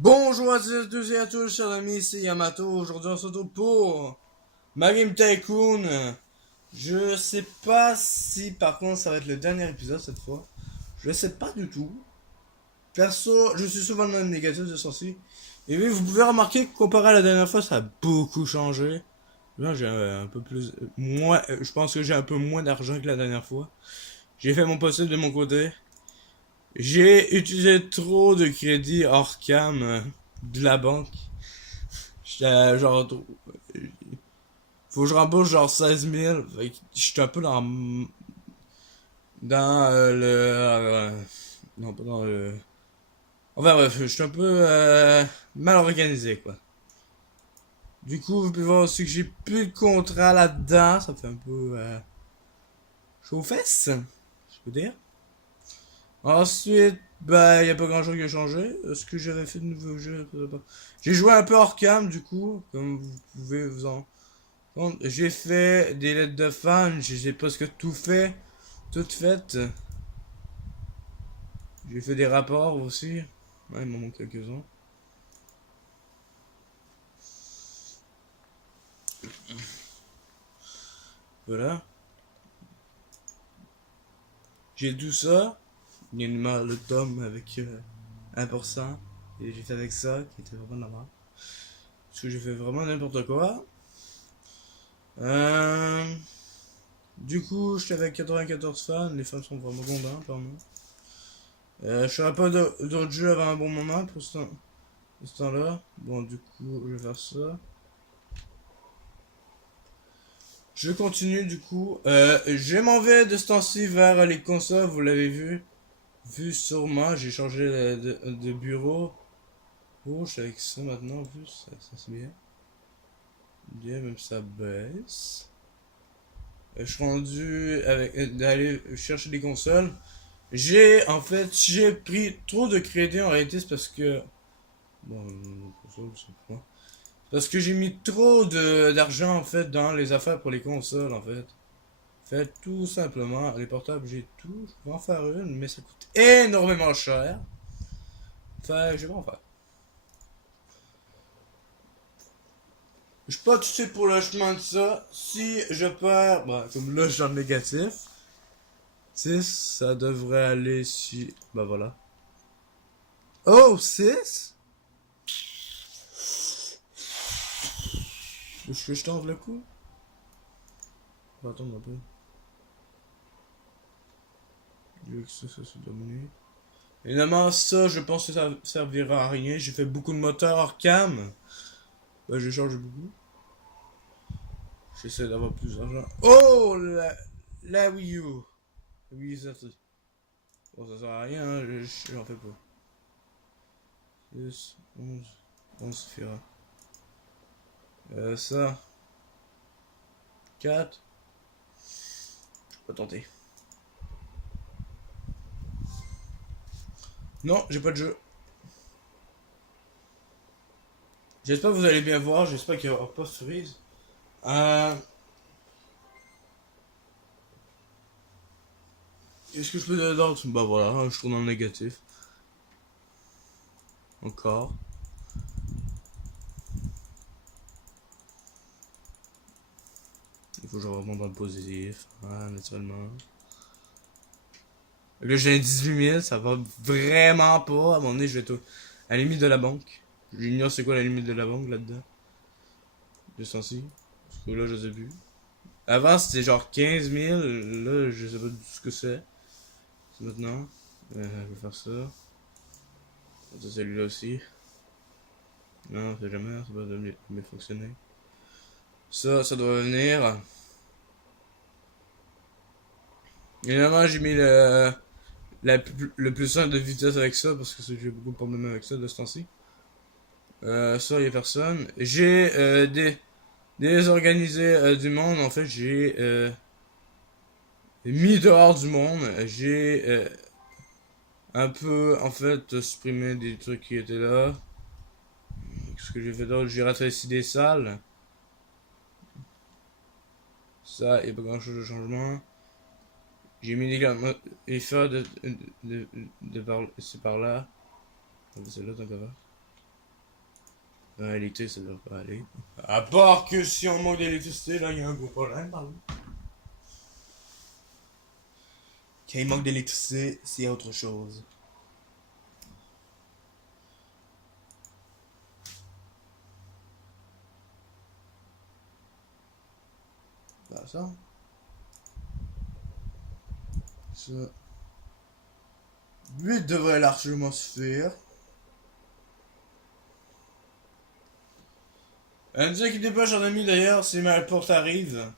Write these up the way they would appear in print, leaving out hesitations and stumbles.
Bonjour à tous et à tous, chers amis, c'est Yamato. Aujourd'hui, on se retrouve pour Marim Tycoon. Je sais pas si, par contre, ça va être le dernier épisode cette fois. Je sais pas du tout. Perso, je suis souvent le même négatif de ceci. Et oui, vous pouvez remarquer que comparé à la dernière fois, ça a beaucoup changé. Là, j'ai un peu plus, moins, je pense que j'ai un peu moins d'argent que la dernière fois. J'ai fait mon possible de mon côté. J'ai utilisé trop de crédits hors cam de la banque. J'étais genre. Faut que je rembourse genre 16 000. Fait que j'étais un peu dans le. Non, pas dans le. Enfin bref, j'étais un peu mal organisé quoi. Du coup, vous pouvez voir aussi que j'ai plus de contrat là-dedans. Ça fait un peu chaud aux fesses, je peux dire. Ensuite, bah, y a pas grand chose qui a changé. Est-ce que j'avais fait de nouveaux jeux? Je sais pas. J'ai joué un peu hors cam, du coup, comme vous pouvez vous en compte. J'ai fait des lettres de fans, j'ai presque tout fait, toutes faites. J'ai fait des rapports aussi. Ouais, il m'en manque quelques-uns. Voilà. J'ai tout ça. Il y a une marre le tome avec 1%. Et j'ai fait avec ça, qui était vraiment normal. Parce que j'ai fait vraiment n'importe quoi. Euh, Du coup, j'étais avec 94 fans, les fans sont vraiment contents par moi. Je ferai pas d'autres jeux avant un bon moment pour ce temps-là. Bon, du coup, je vais faire ça. Je continue du coup. Je m'en vais de ce temps-ci vers les consoles, vous l'avez vu sûrement. J'ai changé de bureau. Oh, je suis avec ça maintenant, en plus, ça c'est bien. Bien, même ça baisse. Je suis rendu avec d'aller chercher des consoles. J'ai pris trop de crédits en réalité, c'est parce que bon, console, c'est pas. Parce que j'ai mis trop de d'argent en fait dans les affaires pour les consoles en fait. Fait tout simplement, les portables j'ai tout, je peux en faire une, mais ça coûte énormément cher. Fait que je vais pas en faire. Je suis pas touché pour le chemin de ça. Si je perds, bah, comme là je suis en négatif, 6, ça devrait aller si. Bah voilà. Oh, 6. Est-ce que je tente le coup? On va attendre un peu. Je veux que ça se domine. Évidemment, ça, je pense que ça servira à rien. J'ai fait beaucoup de moteurs hors cam. Bah, j'ai changé beaucoup. J'essaie d'avoir plus d'argent. Oh, la Wii U. Oui, ça, bon, ça sert à rien, hein, j'en fais pas. 10, 11, 11 suffira. Ça, 4, je peux pas tenter. Non, j'ai pas de jeu. J'espère que vous allez bien voir, j'espère qu'il y aura pas de cerise. Euh, Qu'est-ce que je peux dire d'autre? Bah voilà, je tourne dans le négatif. Encore. Il faut que je remonte dans le positif. Ah, naturellement. Là, j'ai 18 000, ça va vraiment pas. À mon nez, je vais tout. À la limite de la banque. J'ignore c'est quoi la limite de la banque là-dedans. De ce temps-ci. Parce que là, je sais plus. Avant, c'était genre 15 000. Là, je sais pas du tout ce que c'est. C'est maintenant. Je vais faire ça. Ça, celui-là aussi. Non, c'est jamais. Ça va jamais fonctionner. Ça doit venir. Évidemment, j'ai mis le plus 1 de vitesse avec ça parce que j'ai beaucoup de problèmes avec ça de ce temps-ci. Ça, y a personne. J'ai désorganisé du monde. En fait, j'ai mis dehors du monde. J'ai un peu, en fait, supprimé des trucs qui étaient là. Qu'est-ce que j'ai fait d'autre? J'ai rétréci des salles. Ça, y a pas grand chose de changement. J'ai mis des feux de par, c'est par là. C'est là, tant qu'à faire. L'électricité, ça doit pas aller. À part que si on manque d'électricité, là, il y a un gros problème, pardon. Quand il manque d'électricité, c'est autre chose. Bah, ça. Ça. 8 devrait largement se faire. Ne vous inquiétez pas, j'en ai mis d'ailleurs, si ma porte arrive.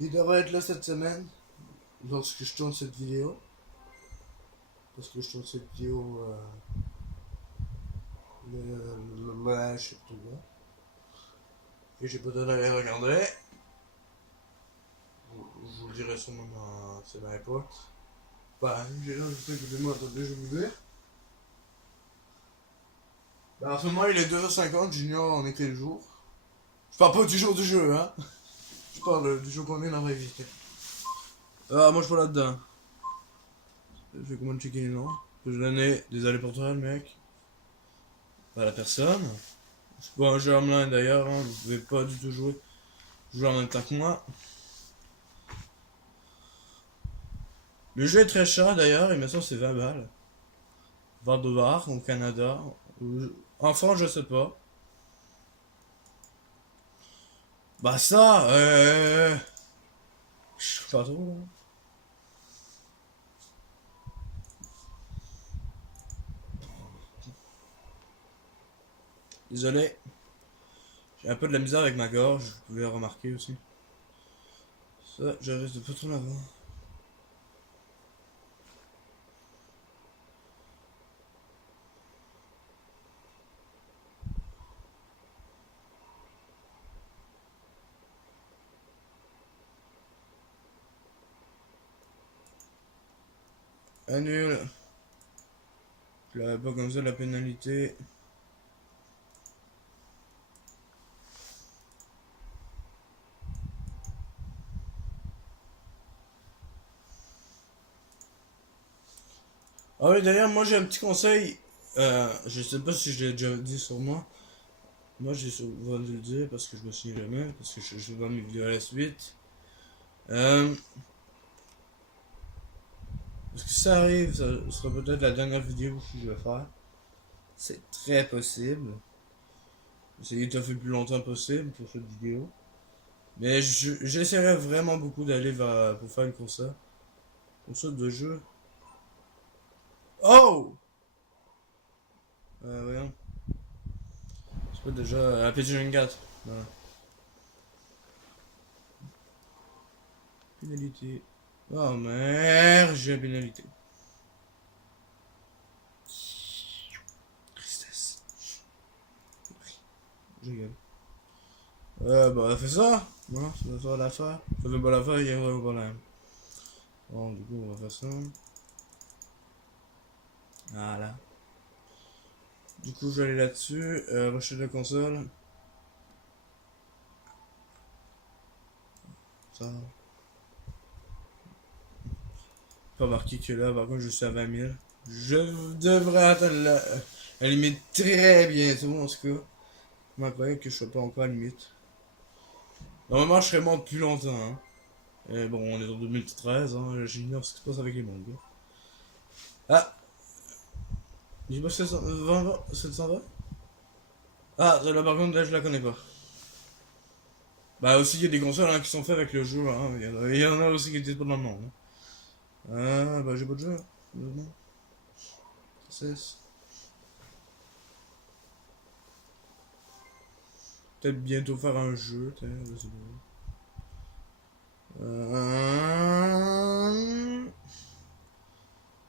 Il devrait être là cette semaine. Lorsque je tourne cette vidéo. Parce que je tourne cette vidéo. Je sais pas trop. Et j'ai pas donné à les regarder. Je vous le dirai sûrement dans. C'est ma porte. Bah, j'ai là, je sais que moi, attendez, je vous dire. Bah, en ce moment, il est 2h50, Junior en est quel jour? Je parle pas du jour du jeu, hein. Je parle du jeu qu'on est dans la vraie vie. Ah, moi je suis pas là-dedans. Je vais comment checker les noms. Je donnais des allées pour toi, le mec. Pas la personne. C'est pas un jeu online d'ailleurs, hein. Vous pouvez pas du tout jouer en même temps que moi. Le jeu est très cher d'ailleurs, et maintenant c'est 20 balles. 20 $ au Canada. En France, je sais pas. Bah ça, je sais pas trop. Là. Désolé. J'ai un peu de la misère avec ma gorge, vous pouvez le remarquer aussi. Ça, je risque de pas trop l'avoir. Annule. Je l'avais pas comme ça la pénalité. Ah oui, d'ailleurs, moi j'ai un petit conseil. Je sais pas si je l'ai déjà dit sur moi. Moi j'ai souvent dû le dire parce que je me souviens jamais, parce que je vois mes vidéos à la suite. Parce que si ça arrive, ça sera peut-être la dernière vidéo que je vais faire. C'est très possible. J'essaie de faire le plus longtemps possible pour cette vidéo. Mais j'essaierai vraiment beaucoup d'aller pour faire une console. Console de jeu. Oh! Voyons. C'est pas déjà PlayStation 4. Voilà. Pénalité. Oh merde, j'ai une pénalité. Tristesse. Je rigole. Bah, fais ça. Voilà, ça va faire l'affaire. Ça fait pas l'affaire, il y a un problème. Bon, du coup, on va faire ça. Voilà. Du coup, je vais aller là-dessus. Rejeter la console. Ça. Pas marqué que là, par contre, je suis à 20 000. Je devrais atteindre la limite très bientôt, en tout cas. C'est incroyable que je sois pas encore à la limite. Normalement, je serais mort depuis longtemps. Hein. Et bon, on est en 2013, hein. J'ignore ce qui se passe avec les mangas. Ah! J'ai pas 720? Ah, là par contre, là, je la connais pas. Bah, aussi, il y a des consoles hein, qui sont faites avec le jeu. Hein. Il y en a aussi qui étaient pas dans le monde. Hein. Bah, j'ai pas de jeu. Non. C'est. Peut-être bientôt faire un jeu, je sais pas.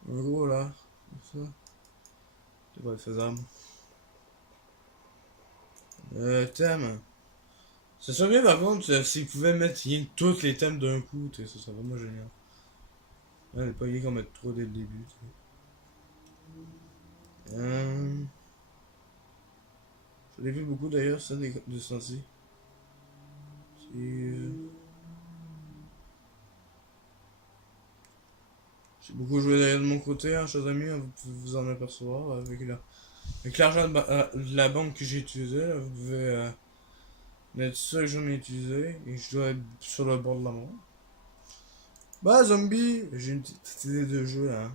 En gros, là. Ça. Ça va être faisable. Thème. Ça serait bien par contre s'ils pouvaient mettre tous les thèmes d'un coup, ça serait vraiment génial. Ouais, pas qu'on mette trop dès le début. Je l'ai vu beaucoup d'ailleurs, ça, de ce temps-ci. J'ai beaucoup joué d'ailleurs de mon côté, hein, chers amis, hein, vous pouvez vous en apercevoir avec Avec l'argent de la banque que j'ai utilisé, là, vous pouvez mettre ça que j'en ai utilisé. Et je dois être sur le bord de la mort. Bah, zombie, j'ai une petite idée de jeu là.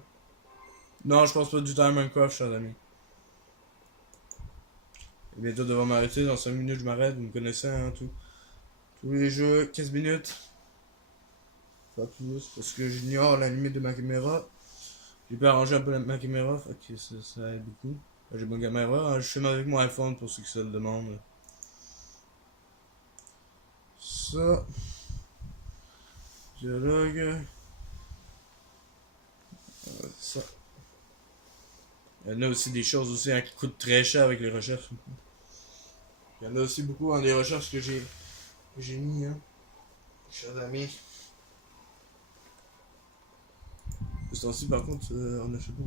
Non, je pense pas du tout à Minecraft, chers amis. Et bientôt devant m'arrêter, dans 5 minutes je m'arrête, vous me connaissez, hein, tout. Tous les jeux, 15 minutes. Pas plus, parce que j'ignore la limite de ma caméra. J'ai pas arrangé un peu ma caméra, fait que ça aide beaucoup. J'ai bonne caméra, hein, je filme avec mon iPhone pour ceux qui se le demandent. Ça. Dialogue. Ça. Il y en a aussi des choses aussi hein, qui coûtent très cher avec les recherches. Il y en a aussi beaucoup dans les recherches que j'ai mis, hein. Chers amis. C'est aussi par contre, on a chopé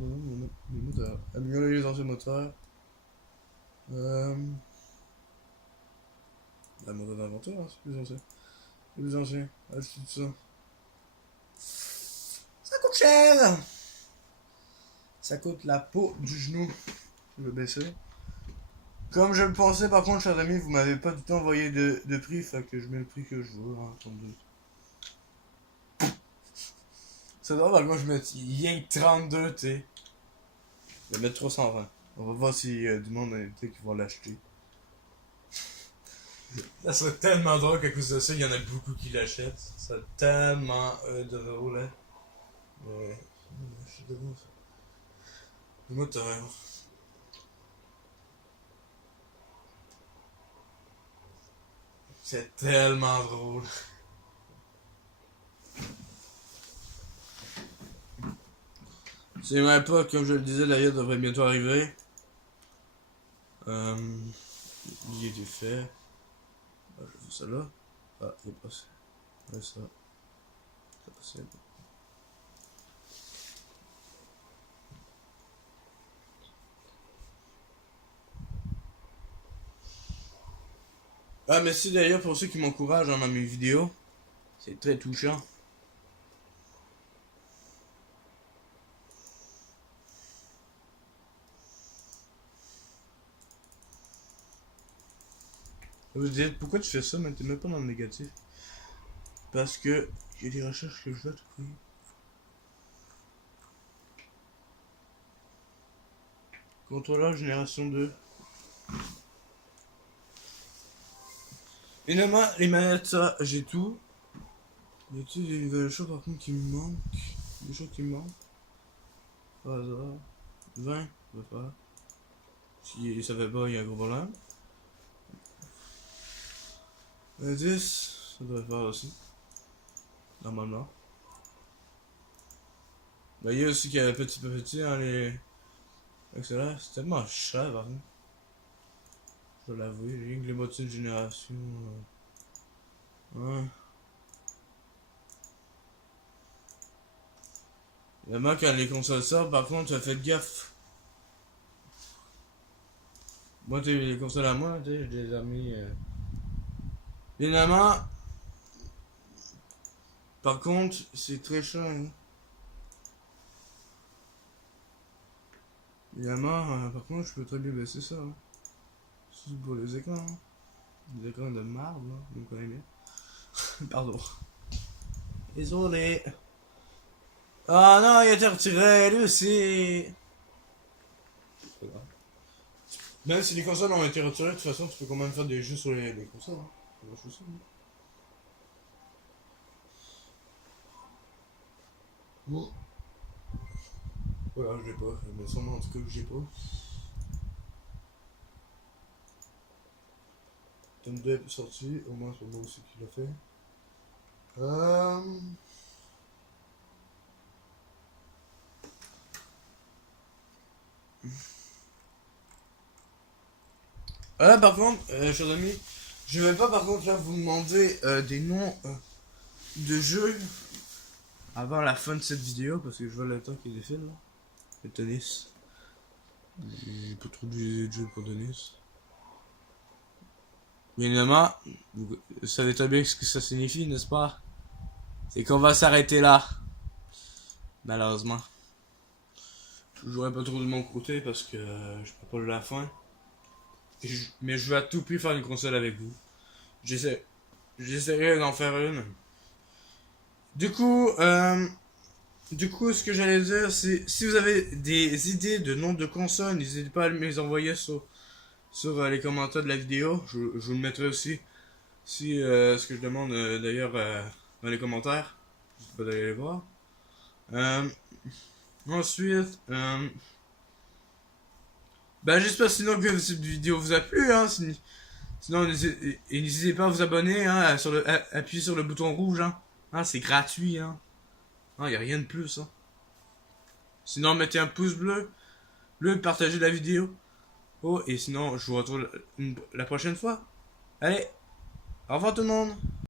les moteurs. Améliorer les anciens moteurs. La moteur d'inventeur, hein, c'est plus ancien. C'est plus ancien. Acheter tout ça. Ça coûte cher! Ça coûte la peau du genou. Je vais baisser. Comme je le pensais, par contre, chers amis, vous m'avez pas du tout envoyé de prix, fait que je mets le prix que je veux. Hein, attendez. C'est drôle, par contre, je mets rien que 32, tu sais. Je vais mettre 320. On va voir si du monde qui vont l'acheter. Ça serait tellement drôle qu'à cause de ça, il y en a beaucoup qui l'achètent. Ça serait tellement drôle, hein. Mais. Je suis devant ça. Le moteur. C'est tellement drôle. C'est même pas, comme je le disais, d'ailleurs, devrait bientôt arriver. Il est fait. Ah, je fais ça là. Ah, il est passé. Ouais, ça. C'est possible. Ah, merci d'ailleurs pour ceux qui m'encouragent dans mes vidéos. C'est très touchant. Vous dites, pourquoi tu fais ça, mais t'es même pas dans le négatif? Parce que il y a des recherches que je dois trouver. Contrôleur génération 2. Évidemment, les manettes, ça, j'ai tout. Y a-t-il des nouvelles choses par contre qui me manquent? Des choses qui me manquent? Par hasard. 20, ça va pas. Si ça fait pas, il y a un gros problème. 10, ça devrait faire aussi. Normalement. Bah, il y a aussi qu'il y a petit, hein, les. Excellent, c'est tellement cher par contre. Je dois l'avouer, rien que les boîtiers de génération. Ouais. Évidemment, quand les consoles sortent, par contre, faites gaffe. Moi, t'es les consoles à moi, tu sais, j'ai des amis. Évidemment, par contre, c'est très cher. Hein. Évidemment, par contre, je peux très bien baisser ça. Hein. C'est pour les écrans. Hein. Les écrans de marbre, là, vous me connaissez bien. Pardon. Désolé. Ah non, il a été retiré, lui aussi. Même si les consoles ont été retirées, de toute façon, tu peux quand même faire des jeux sur les consoles. Hein. Je sais, hein. Bon. Voilà, je l'ai pas. Mais sûrement en tout cas que j'ai pas. Tome 2 est sorti, au moins c'est moi aussi qui l'a fait. Voilà, par contre, chers amis, je vais pas par contre là vous demander des noms de jeux avant la fin de cette vidéo parce que je vois le temps qui défile là. Le tennis. J'ai pas trop de jeux pour tennis. Bien évidemment, vous savez très bien ce que ça signifie, n'est-ce pas? C'est qu'on va s'arrêter là. Malheureusement. Je jouerai pas trop de mon côté parce que je peux pas la fin. Mais je vais à tout prix faire une console avec vous. J'essaie, j'essaierai d'en faire une. Du coup, ce que j'allais dire, c'est si vous avez des idées de nom de console, n'hésitez pas à me les envoyer sur les commentaires de la vidéo. Je vous le mettrai aussi. Si ce que je demande d'ailleurs dans les commentaires. Je sais pas d'aller les voir. Euh, ensuite, ben j'espère sinon que cette vidéo vous a plu. Hein, sinon, n'hésitez pas à vous abonner. Hein, appuyez sur le bouton rouge. Hein, c'est gratuit. Hein, y a rien de plus. Hein. Sinon, mettez un pouce bleu. Partagez la vidéo. Oh, et sinon, je vous retrouve la prochaine fois. Allez, au revoir tout le monde.